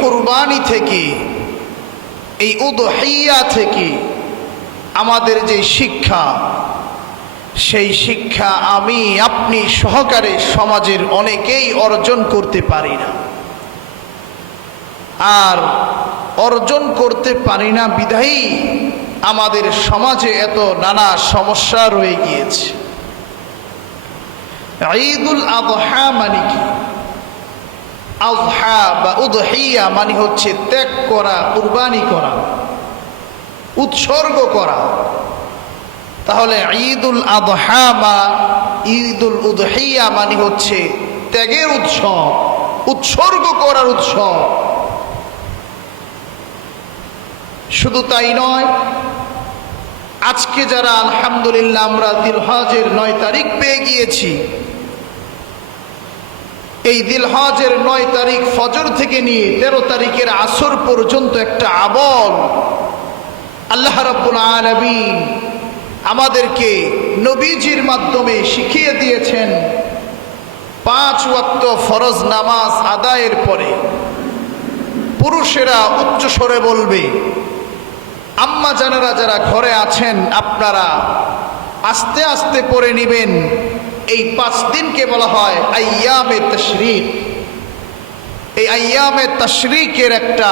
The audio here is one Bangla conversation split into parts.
কোরবানি থেকে, এই উদহিয়া থেকে আমাদের যে শিক্ষা, সেই শিক্ষা আমি আপনি সহকারে সমাজের অনেকেই অর্জন করতে পারি না। আর অর্জন করতে পারি না বিধায়ী, আমাদের সমাজে এত নানা সমস্যা রয়ে গিয়েছে। ঈদুল আদহা মানে কি? আজহা বা উদহিয়া মানে হচ্ছে ত্যাগ করা, কুরবানি করা, উৎসর্গ করা। তাহলে ঈদুল আদহা বা ঈদুল উদহিয়া মানে হচ্ছে ত্যাগের উৎসব, উৎসর্গ করার উৎসব। শুধু তাই নয়, আজকে যারা আলহামদুলিল্লাহ আমরা দিলহাজের নয় তারিখ পেয়ে গিয়েছি এই দিলহাজের নয় তারিখ ফজর থেকে নিয়ে তেরো তারিখের আসর পর্যন্ত একটা আবল। আল্লাহ রাব্বুল আলামিন আমাদেরকে নবীজির মাধ্যমে শিখিয়ে দিয়েছেন পাঁচ ওয়াক্ত ফরজ নামাজ আদায়ের পরে। পুরুষেরা উচ্চ স্বরে বলবে, আম্মা জানেরা যারা ঘরে আছেন আপনারা আস্তে আস্তে পড়ে নিবেন। এই পাঁচ দিনকে বলা হয় আয়ামে তশরিক এই আয়ামে তশরিকের একটা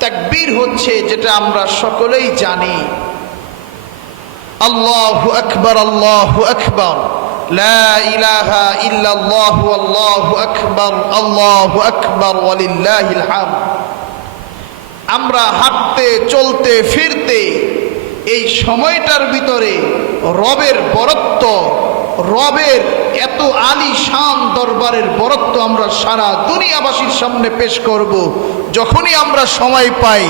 তাকবীর হচ্ছে যেটা আমরা সকলেই জানি আল্লাহ আকবর আল্লাহ আকবর لا إله إلا الله والله أكبر الله أكبر ولله الحمد আমরা হাঁটতে চলতে ফিরতে এই সময়টার ভিতরে রবের বরত্ব রবের এত আলি শান দরবারের বরত্ব আমরা সারা দুনিয়াবাসীর সামনে পেশ করব। যখনই আমরা সময় পাই,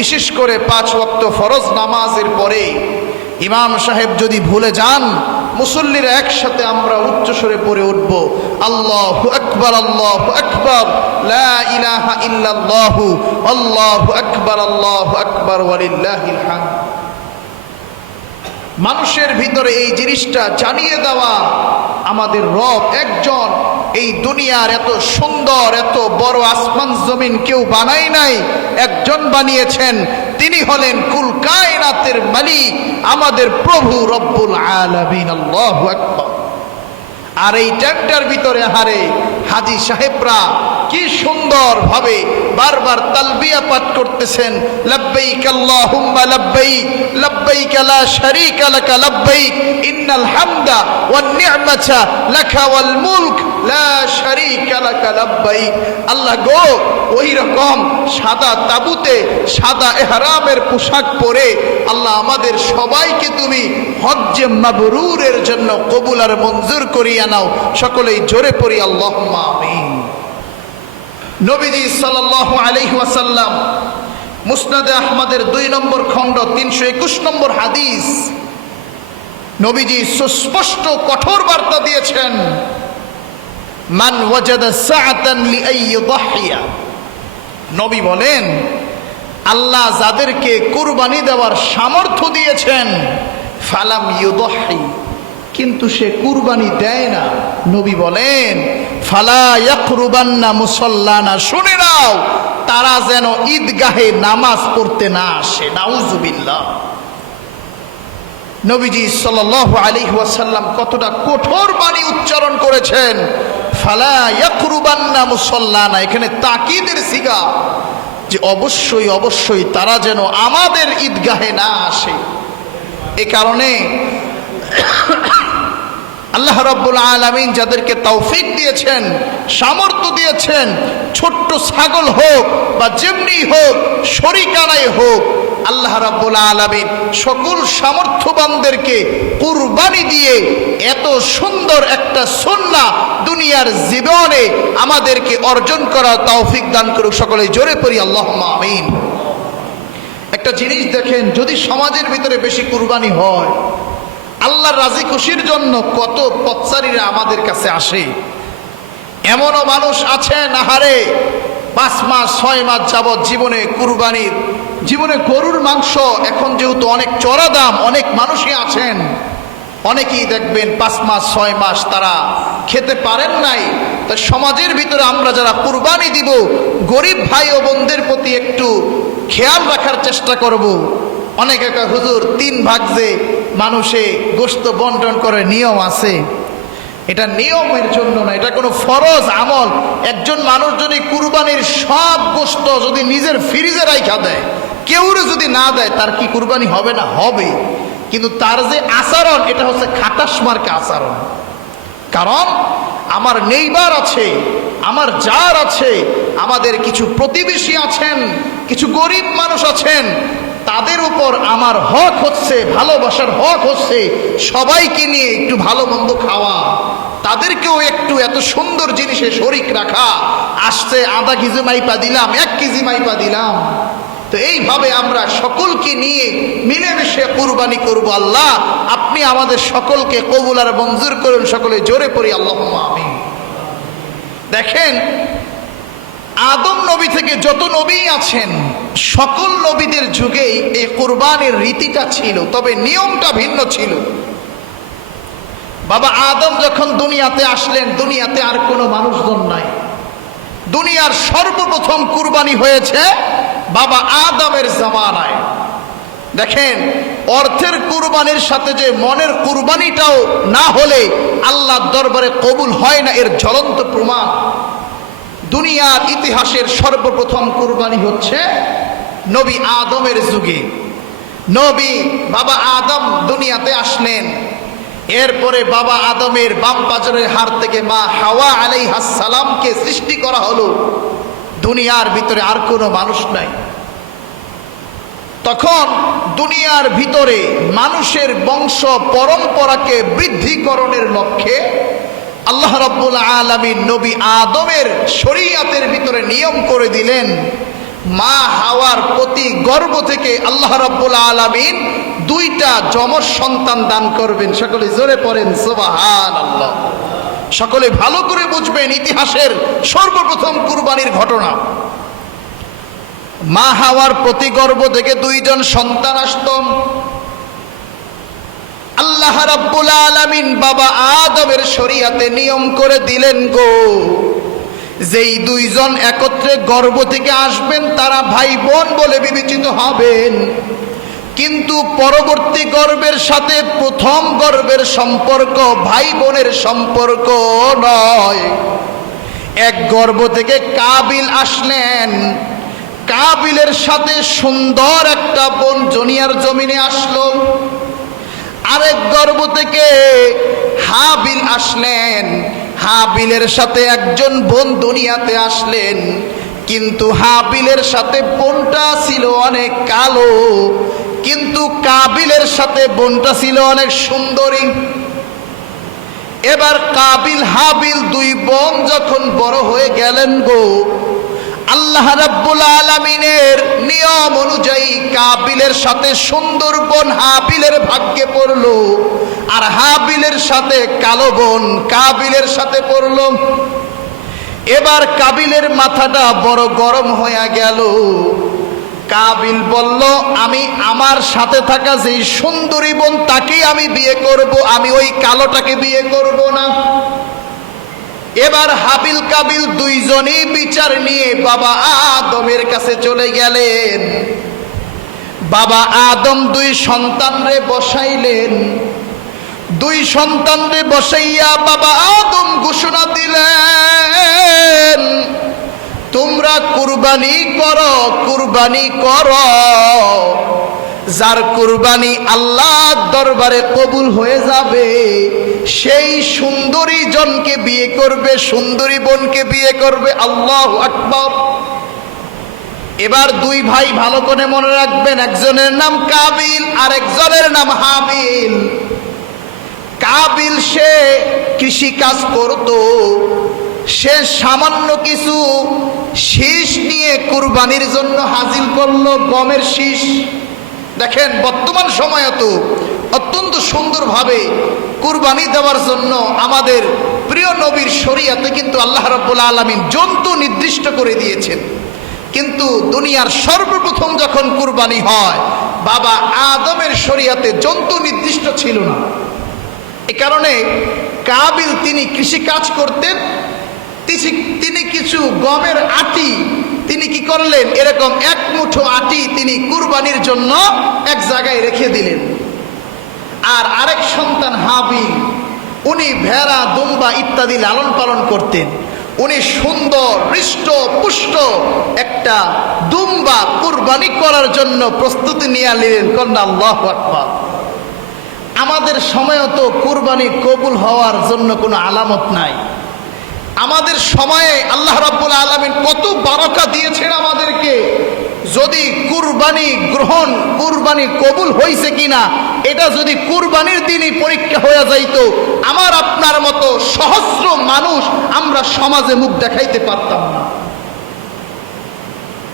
বিশেষ করে পাঁচ ওয়াক্ত ফরজ নামাজের পরে, ইমাম সাহেব যদি ভুলে যান, মুসল্লিরা একসাথে আমরা উচ্চস্বরে পড়ে উঠব, আল্লাহ আকবর আল্লাহ আকবর ইলাহা ইল্লাল্লাহু, আল্লাহু আকবর আল্লাহু আকবর, ওয়ালিল্লাহিল হামদ। মানুষের ভিতরে এই জিনিসটা জানিয়ে দেওয়া আমাদের রব একজন। এই দুনিয়ার এত সুন্দর, এত বড় আসমান জমিন কেউ বানাই নাই, একজন বানিয়েছেন। তিনি হলেন কুল কায়নাতের মালিক, আমাদের প্রভু রব্বুল আলামিন আর এই ট্যাগটার ভিতরে হারে হাজি সাহেবরা কি সুন্দর ভাবে বারবার তালবিয়া পাঠ করতেছেন, লব্বাইক ওয়াল লা আল্লাহ গো, ওই রকম সাদা সাদা পোশাক পরে আল্লাহ আমাদের সবাইকে তুমি হজ্জে মাবরুরের জন্য কবুল আর মঞ্জুর করিয়া নাও। সকলেই জোরে পড়ি আল্লাহ আমিন। নবীজি সাল্লাল্লাহু আলাইহি ওয়াসাল্লাম মুসনাদে আহমদের দুই নম্বর খণ্ড তিনশো একুশ নম্বর হাদিস নবীজি সুস্পষ্ট কঠোর বার্তা দিয়েছেন, মান নবী বলেন, আল্লাহ যাদেরকে কুরবানি দেওয়ার সামর্থ্য দিয়েছেন, ফালাম ইউদহি। কিন্তু সে কুরবানি দেয় না। নবী বলেন, ফালা মুসল্লানা শুনে নাও, তারা যেন ঈদগাহে নামাজ পড়তে না আসে। নাউজুবিল্লাহ। নবীজি সাল্লাল্লাহু আলাইহি ওয়াসাল্লাম কতটা কঠোর বাণী উচ্চারণ করেছেন। ফালা মুসল্লানা এখানে তাকিদের সিগা। যে অবশ্যই অবশ্যই তারা যেন আমাদের ঈদগাহে না আসে। এ কারণে আল্লাহ রব্বুল আলমিন যাদেরকে তৌফিক দিয়েছেন, সামর্থ্য দিয়েছেন, ছোট্ট ছাগল হোক বা যেমনি হোক, শরিকানাই হোক, আল্লাহ রাব্বুল আলামিন সকল সামর্থ্যবানদেরকে কুরবানি দিয়ে এত সুন্দর একটা সন্না দুনিয়ার জীবনে আমাদেরকে অর্জন করার তৌফিক দান করুক সকলে, জোরে পড়ি আল্লাহ আমিন। একটা জিনিস দেখেন, যদি সমাজের ভিতরে বেশি কুরবানি হয় আল্লাহর রাজি খুশির জন্য কত পথচারীরা আমাদের কাছে আসে। এমনও মানুষ আছে নাহারে পাঁচ মাস, ছয় মাস যাবৎ জীবনে কুরবানির, জীবনে গরুর মাংস, এখন যেহেতু অনেক চড়া দাম, অনেক মানুষই আছেন, অনেকেই দেখবেন পাঁচ মাস, ছয় মাস তারা খেতে পারেন নাই। তা সমাজের ভিতরে আমরা যারা কুরবানি দিব, গরিব ভাই ও বোনদের প্রতি একটু খেয়াল রাখার চেষ্টা করব। অনেকে কয়, হুজুর তিন ভাগ যে মানুষে গোস্ত বন্টন করে নিয়ম আছে। এটা নিয়মের জন্য না এটা কোনো ফরজ আমল। একজন মানুষ যদি কুরবানির সব গোস্ত যদি নিজের ফ্রিজে রাইখা দেয় কেউরে যদি না দেয় তার কি কুরবানি হবে না? হবে। কিন্তু তার যে আচরণ এটা হচ্ছে খাটাস মার্কা আচরণ। কারণ আমার নেইবার আছে আমার যার আছে আমাদের কিছু প্রতিবেশী আছেন কিছু গরিব মানুষ আছেন তাদের উপর আমার হক হচ্ছে, ভালোবাসার হক হচ্ছে, সবাইকে নিয়ে একটু ভালো মন্দ খাওয়া, তাদেরকেও একটু এত সুন্দর জিনিসে শরিক রাখা, আসছে আধা কেজি মাইপা দিলাম, এক কেজি মাইপা দিলাম। তো এইভাবে আমরা সকলকে নিয়ে মিলেমিশে কুরবানি করব আল্লাহ। আপনি আমাদের সকলকে কবুল আর মঞ্জুর করুন, সকলে জোরে পড়ি আল্লাহ আমি দেখেন আদম নবী থেকে যত নবী আছেন, সকল নবীদের যুগেই এই কোরবানির রীতিটা ছিল, তবে নিয়মটা ভিন্ন ছিল। বাবা আদম যখন দুনিয়াতে আসলেন, দুনিয়াতে আর কোনো মানুষজন নাই। দুনিয়ার সর্বপ্রথম কুরবানি হয়েছে বাবা আদমের জামানায়। দেখেন, অর্থের কুরবানির সাথে যে মনের কুরবানিটাও না হলে আল্লাহর দরবারে কবুল হয় না, এর জ্বলন্ত প্রমাণ। দুনিয়ার ইতিহাসের সর্বপ্রথম কুরবানি হচ্ছে নবী আদমের যুগে। নবী বাবা আদম দুনিয়াতে আসলেন। এরপরে বাবা আদমের বাম পাজরের হার থেকে মা হাওয়া আলাই সালামকে সৃষ্টি করা হলো। দুনিয়ার ভিতরে আর কোনো মানুষ নাই। তখন দুনিয়ার ভিতরে মানুষের বংশ পরম্পরাকে বৃদ্ধিকরণের লক্ষ্যে আল্লাহ রব্বুল আলমীর নবী আদমের শরীয়তের ভিতরে নিয়ম করে দিলেন, মা হাওয়ার প্রতি গর্ব থেকে আল্লাহ রব্বুল আলমিন দুইটা যমজ সন্তান দান করবেন। সকলে জোরে পড়েন সোবাহান আল্লাহ সকলে ভালো করে বুঝবেন ইতিহাসের সর্বপ্রথম কুরবানির ঘটনা। মা হাওয়ার প্রতি গর্ব থেকে দুইজন সন্তান আসতন আল্লাহ রাব্বুল আলামিন বাবা আদমের শরিয়াতে নিয়ম করে দিলেন গো। যেই দুইজন একত্রে গর্ভ থেকে আসবেন, তারা ভাই বোন বলে বিবেচিত হবেন। কিন্তু পরবর্তী গর্বের সাথে প্রথম গর্বের সম্পর্ক ভাই বোনের সম্পর্ক নয়। এক গর্ভ থেকে কাবিল আসলেন। কাবিলের সাথে সুন্দর একটা বোন জনিয়ার জমিনে আসলো। আরেক গর্ব থেকে হাবিল আসলেন। হাবিলের সাথে একজন বোন দুনিয়াতে আসলেন। কিন্তু হাবিলের সাথে বোনটা ছিল অনেক কালো। কিন্তু কাবিলের সাথে বোনটা ছিল অনেক সুন্দরী। এবার কাবিল হাবিল দুই বোন যখন বড় হয়ে গেলেন গো আল্লাহ রাব্বুল আলামিনের নিয়ম অনুযায়ী কাবিলের সাথে সুন্দর বোন হাবিলের ভাগ্যে পড়ল, আর হাবিলের সাথে কালো বোন কাবিলের সাথে পড়ল। এবার কাবিলের মাথাটা বড় গরম হয়ে গেল। কাবিল বলল, আমি আমার সাথে থাকা যেই সুন্দরী বোন তাকেই আমি বিয়ে করব, আমি ওই কালোটাকে বিয়ে করব না। এবার হাবিল কাবিল দুইজনই বিচার নিয়ে বাবা আদমের কাছে চলে গেলেন। বাবা আদম দুই সন্তানরে বসাইলেন। দুই সন্তানরে বসাইয়া বাবা আদম ঘোষণা দিলেন, তোমরা কুরবানি করো কুরবানি করো। যার কুরবানি আল্লাহ দরবারে কবুল হয়ে যাবে সেই সুন্দরী জনকে বিয়ে করবে, সুন্দরী বোনকে বিয়ে করবে, আল্লাহ আকবর। এবার দুই ভাই ভালো করে মনে রাখবেন, একজনের নাম কাবিল আর একজনের নাম হাবিল কাবিল সে কৃষি কাজ করত, সে সামান্য কিছু শীষ নিয়ে কুরবানির জন্য হাজির করল, গমের শীষ। দেখেন, বর্তমান সময়ে তো অত্যন্ত সুন্দরভাবে কুরবানি দেওয়ার জন্য আমাদের প্রিয় নবীর শরিয়াতে কিন্তু আল্লাহ রব্বুল আলমিন জন্তু নির্দিষ্ট করে দিয়েছেন। কিন্তু দুনিয়ার সর্বপ্রথম যখন কুরবানি হয়, বাবা আদমের শরিয়াতে জন্তু নির্দিষ্ট ছিল না। এ কারণে কাবিল তিনি কৃষি কাজ করতেন তিনি কিছু গমের আটি তিনি কি করলেন? এরকম এক মুঠো আটি তিনি কুরবানির জন্য এক জায়গায় রেখে দিলেন। আর আরেক সন্তান হাবিল উনি ভেড়া, দুম্বা ইত্যাদি লালন পালন করতেন। উনি সুন্দর, হৃষ্ট, পুষ্ট একটা দুম্বা কুরবানি করার জন্য প্রস্তুতি নিয়ে নিলেন। কন্যা আমাদের সময়ও তো কুরবানি কবুল হওয়ার জন্য কোনো আলামত নাই। আমাদের সময়ে আল্লাহ রাব্বুল আলমিন কত বারকা দিয়েছেন আমাদেরকে। যদি কুরবানি গ্রহণ, কুরবানি কবুল হয়েছে কিনা, এটা যদি কুরবানির দিনই পরীক্ষা হয়ে যাইত, আমার আপনার মতো সহস্র মানুষ আমরা সমাজে মুখ দেখাইতে পারতাম না।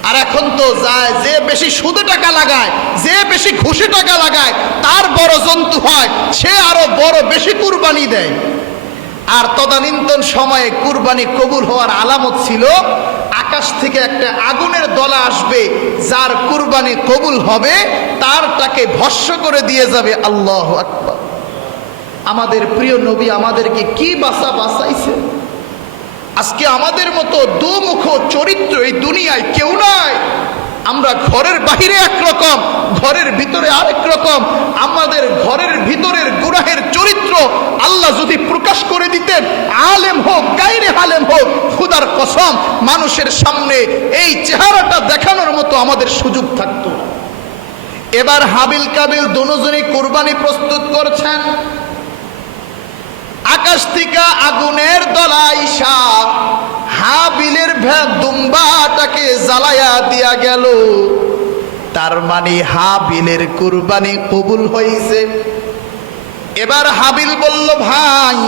আর এখন তো যায়, যে বেশি সুদে টাকা লাগায়, যে বেশি ঘুষে টাকা লাগায়, তার বড় জন্তু হয়, সে আরও বড় বেশি কুরবানি দেয়। আর তদানীন্তন সময়ে কুরবানি কবুল হওয়ার আলামত ছিল, আকাশ থেকে একটা আগুনের দলা আসবে, যার কুরবানি কবুল হবে তার তাকে ভস্য করে দিয়ে যাবে আল্লাহ আকবার। আমাদের প্রিয় নবী আমাদেরকে কি বাসা বাসাইছে আজকে আমাদের মতো দুমুখ চরিত্র এই দুনিয়ায় কেউ নাই। আমরা ঘরের বাহিরে একরকম, ঘরের ভিতরে আরেক রকম। আমাদের ঘরের ভিতরের গুনাহের চরিত্র আল্লাহ যদি প্রকাশ করে দিতেন, আলেম হোক, গাইরে আলেম হোক, খুদার কসম, মানুষের সামনে এই চেহারাটা দেখানোর মতো আমাদের সুযোগ থাকতো। এবার হাবিল কাবিল দুজনই কোরবানি প্রস্তুত করছেন। আকাশ থেকে আগুনের দলাইসা হাবিলের দুম্বাটাকে জ্বালায়া দিয়া গেল। তার মানে হাবিলের কুরবানি কবুল হয়েছে এবার হাবিল বলল, ভাই,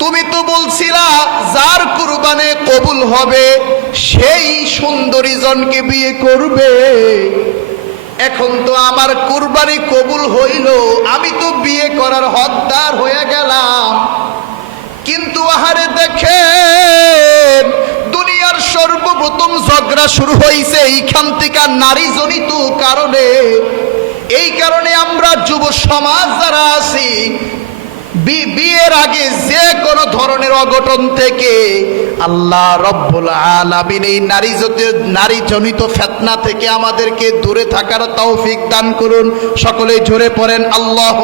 তুমি তো বলছিলা যার কুরবানে কবুল হবে, সেই সুন্দরী জনকে বিয়ে করবে। এখন তো আমার কুরবানি কবুল হইল, আমি তো বিয়ে করার হকদার হয়ে গেলাম। কিন্তু আহারে দেখে দুনিয়ার সর্বপ্রথম ঝগড়া শুরু হয়েছে এইখান থেকে নারী জনিত কারণে। এই কারণে আমরা যুব সমাজ যারা আছি বিয়ের আগে যে কোনো ধরনের অঘটন থেকে আল্লাহ রব্বুল আলামিন এই নারী নারী জনিত ফেতনা থেকে আমাদেরকে দূরে থাকার তৌফিক দান করুন। সকলে জোরে পড়েন আল্লাহ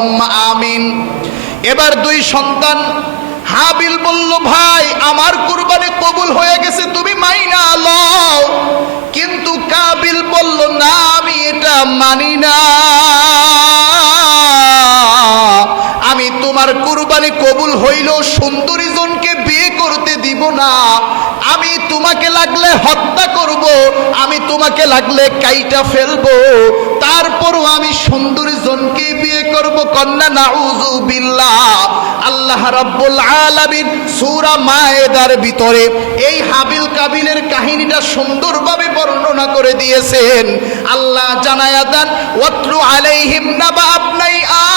আমিন। এবার দুই সন্তান হাবিল বলল, ভাই মানি না। আমি তোমার কুরবানি কবুল হইল সুন্দরী জনকে বিয়ে করতে দিব না। আমি তোমাকে লাগলে হত্যা করব, আমি তোমাকে লাগলে কাইটা ফেলব। তারপরও আমি সুন্দরী জনকে বিয়ে করব, কন্যা নাউজু বিল্লাহ। আল্লাহ রাব্বুল আলামিন সূরা মায়েদার ভিতরে এই হাবিল কাবিলের কাহিনীটা সুন্দরভাবে বর্ণনা করে দিয়েছেন। আল্লাহ জানায়া ওয়াতলু আলাইহিম নাবা আপনাই আদাম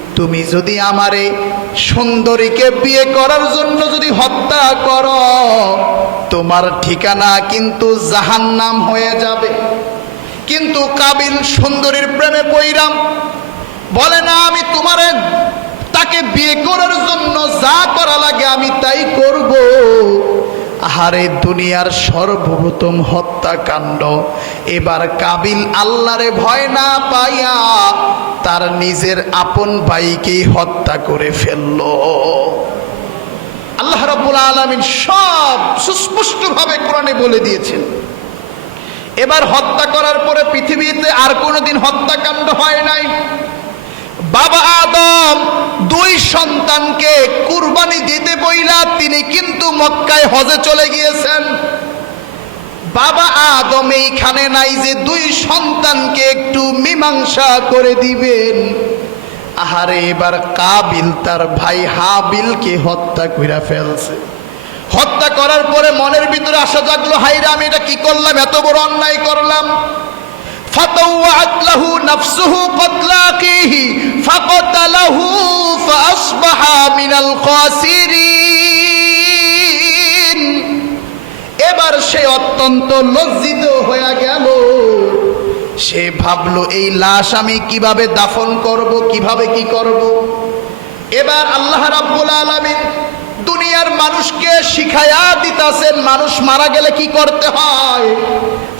তুমি যদি আমারে সুন্দরীকে বিয়ে করার জন্য যদি হত্যা করো, তোমার ঠিকানা কিন্তু জাহান্নাম হয়ে যাবে। কিন্তু কাবিল সুন্দরীর প্রেমে পইরাম, বলে, না, আমি তোমারে তাকে বিয়ে করার জন্য যা করা লাগে আমি তাই করব। আহারে দুনিয়ার সর্বপ্রথম হত্যাকাণ্ড। এবার কাবিল আল্লাহরে ভয় না পাইয়া তার নিজের আপন ভাইকেই হত্যা করে ফেলল। আল্লাহ রাব্বুল আলামিন সব সুস্পষ্টভাবে কোরআনে বলে দিয়েছেন। এবার হত্যা করার পরে পৃথিবীতে আর কোনোদিন হত্যাকাণ্ড হয় নাই। বাবা দুই সন্তানকে কুরবানি দিতে বইলা তিনি কিন্তু মক্কায় হজে চলে গিয়েছেন। বাবা আদম এইখানে নাই যে দুই সন্তানকে একটু মীমাংসা করে দিবেন। আহারে, এবার কাবিল তার ভাই হাবিলকে হত্যা কইরা ফেলছে। হত্যা করার পরে মনের ভিতরে আশা জাগলো হাইরা আমি এটা কি করলাম? এত বড় অন্যায় করলাম। فطوعت له نفسه قتل أخيه فقتله فأصبح من الخاسرين এবার সে অত্যন্ত লজ্জিত হয়ে গেল সে ভাবলো এই লাশ আমি কিভাবে দাফন করব কিভাবে কি করব এবার আল্লাহ রাব্বুল আলামিন দুনিয়ার মানুষকে শিখায়া দিতাছেন মানুষ মারা গেলে কি করতে হয়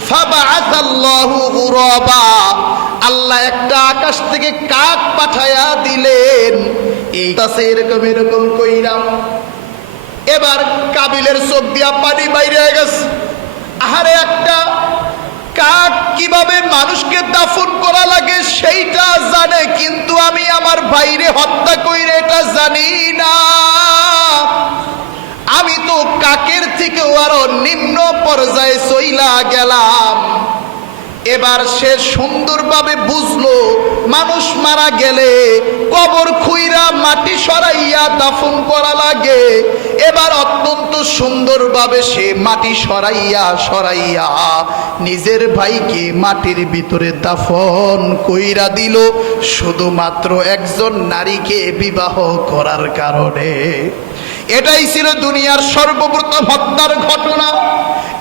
ফাবাআতাল্লাহু গুরাবা আল্লাহ একটা আকাশ থেকে কাক পাঠায়া দিলেন। এই তাছে এরকম এরকম কইরাম। এবার কাবিলের চোখ দিয়া পানি বাইরে গেছে। আহারে একটা কাক কীভাবে মানুষকে দাফন করা লাগে সেইটা জানে, কিন্তু আমি আমার বাইরে হত্যা কইরে এটা জানি না। কাকের থেকে আরও নিম্ন পর্যায়ে চইলা গেলাম। এবার সে সুন্দরভাবে বুঝলো, মানুষ মারা গেলে কবর খুইরা মাটি সরাইয়া দাফন করা লাগে। এবার অত্যন্ত সুন্দরভাবে সে মাটি সরাইয়া সরাইয়া নিজের ভাইকে মাটির ভিতরে দাফন কইরা দিল, শুধুমাত্র একজন নারীকে বিবাহ করার কারণে। এটাই ছিল দুনিয়ার সর্বপ্রথম হত্যার ঘটনা।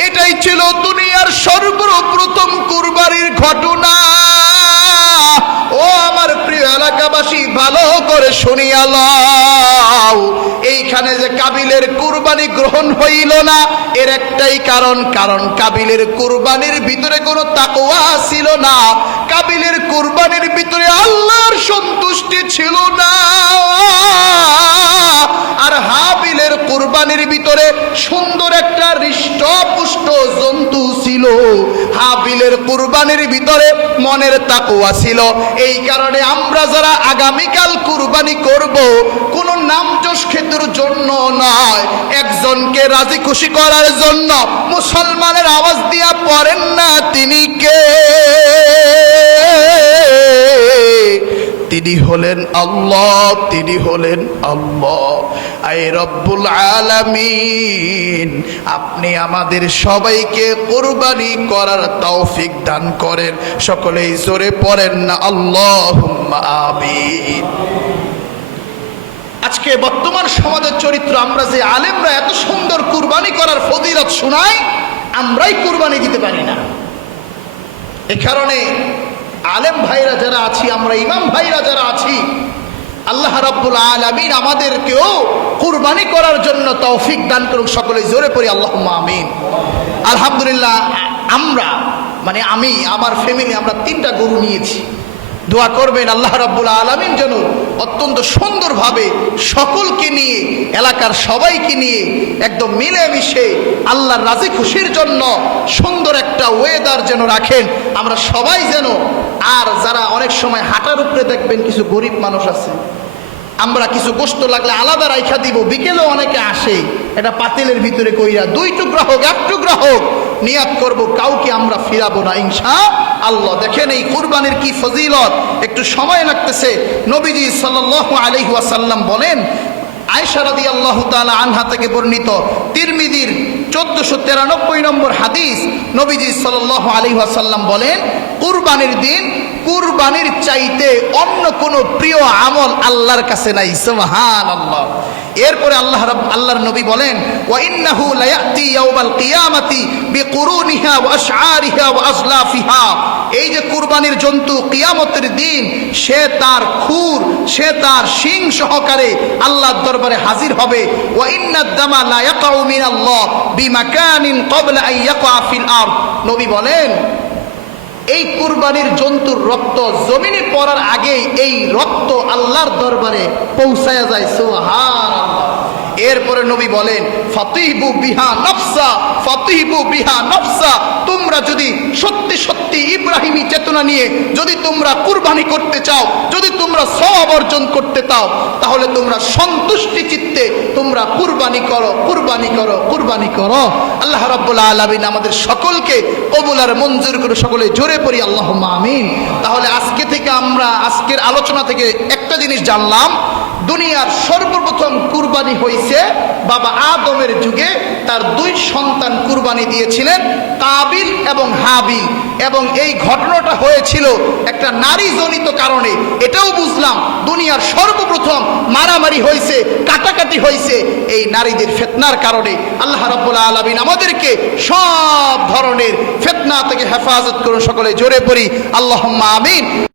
এটাই ছিল দুনিয়ার সর্বপ্রথম কুরবানির ঘটনা। ও আমার প্রিয় এলাকাবাসী, ভালো করে শুনিয়া লও এইখানে যে কাবিলের কুরবানি গ্রহণ হইল না, এর একটাই কারণ কারণ কাবিলের কুরবানির ভিতরে কোনো তাকওয়া ছিল না। কাবিলের কুরবানির ভিতরে আল্লাহর সন্তুষ্টি ছিল না। আর হাবিলের কুরবানির ভিতরে সুন্দর একটা হৃষ্ট পুষ্ট জন্তু ছিল। হাবিলের কুরবানির ভিতরে মনের তাকুয়া ছিল। এই কারণে আমরা যারা আগামীকাল কুরবানি করব, কোন নামযশ খেতুর জন্য নয়। একজনকে রাজি খুশি করার জন্য মুসলমানের আওয়াজ দিয়া পড়েন না তিনি কে? তিনি হলেন আল্লাহ, তিনি হলেন আল্লাহ। আই রব্বুল আলামিন, আপনি আমাদের সবাইকে কোরবানি করার তৌফিক দান করেন। সকলেই জোরে পড়েন না আল্লাহ আমিন। আজকে বর্তমান সমাজের চরিত্র, আমরা যে আলেমরা এত সুন্দর কুরবানি করার ফজিলত শোনাই, আমরাই কুরবানি দিতে পারি না। এ কারণে আলেম ভাইরা যারা আছি, আমরা ইমাম ভাইরা যারা আছি, আল্লাহ রাব্বুল আলামিন আমাদেরকেও কুরবানি করার জন্য তৌফিক দান করুক সকলে জোরে পড়ি আল্লাহ আমিন। আলহামদুলিল্লাহ, আমরা মানে আমি, আমার ফ্যামিলি আমরা তিনটা গরু নিয়েছি। দোয়া করবেন আল্লাহ রাব্বুল আলামিন যেন অত্যন্ত সুন্দরভাবে সকলকে নিয়ে, এলাকার সবাইকে নিয়ে একদম মিলেমিশে আল্লাহর রাজি খুশির জন্য সুন্দর একটা ওয়েদার যেন রাখেন। আমরা সবাই যেন আর যারা অনেক সময় হাঁটার উপরে দেখবেন কিছু গরিব মানুষ আছে, আমরা কিছু গোস্ত লাগলে আলাদা রাইখা দিব, বিকেলেও অনেকে আসে, এটা পাতিলের ভিতরে কইরা দুই টুকরা হোক, এক টুকরা হোক, নিয়াত করব, কাউকে আমরা ফিরাবো না, ইনশা আল্লাহ। দেখেন এই কুরবানির কি ফজিলত? একটু সময় লাগতেছে, নবীজি সাল্লাল্লাহু আলাইহি ওয়াসাল্লাম বলেন আয়সা রাদি আল্লাহ তালা আনহা থেকে বর্ণিত তিরমিদির চোদ্দশো তিরানব্বই নম্বর হাদিস নবীজি সাল আলী আসাল্লাম বলেন, কুরবানির দিন কুরবানির চাইতে অন্য কোনো প্রিয় আমল আল্লাহর কাছে নাই সোহান আল্লাহ এরপরে আল্লাহ আল্লাহর নবী বলেন এই যে কুরবানির জন্তু কিয়ামতের দিন, সে তার খুর, সে তার শিং সহকারে আল্লাহর দরবারে হাজির হবে। ওয়া ইন্নাদ বিমাকানিন ক্বাবলা নবী বলেন এই কুরবানির জন্তুর রক্ত জমিনে পড়ার আগে এই রক্ত আল্লাহর দরবারে পৌঁছায় যায় সুবহান এরপরে নবী বলেন ফতিহবু বিহা নফসা ফতিহবু বিহা নফসা। তোমরা যদি সত্যি সত্যি ইব্রাহিমী চেতনা নিয়ে যদি তোমরা কুরবানি করতে চাও, যদি তোমরা সব অর্জন করতে চাও, তাহলে তোমরা সন্তুষ্টি চিত্তে তোমরা কুরবানি করো কুরবানি করো কুরবানি করো। আল্লাহ রাব্বুল আলামিন আমাদের সকলকে কবুল আর মঞ্জুর করে সকলে জোরে পড়ি আল্লাহ আমিন। তাহলে আজকে থেকে আমরা, আজকের আলোচনা থেকে একটা জিনিস জানলাম দুনিয়ার সর্বপ্রথম কুরবানি হয়েছে বাবা আদমের যুগে। তার দুই সন্তান কুরবানি দিয়েছিলেন, কাবিল এবং হাবিল। এবং এই ঘটনাটা হয়েছিল একটা নারী জনিত কারণে। এটাও বুঝলাম, দুনিয়ার সর্বপ্রথম মারামারি হয়েছে, কাটাকাটি হয়েছে এই নারীদের ফেতনার কারণে। আল্লাহ রাব্বুল আলামিন আমাদেরকে সব ধরনের ফেতনা থেকে হেফাজত করুন, সকলে জোরে পড়ি আল্লাহ আমিন।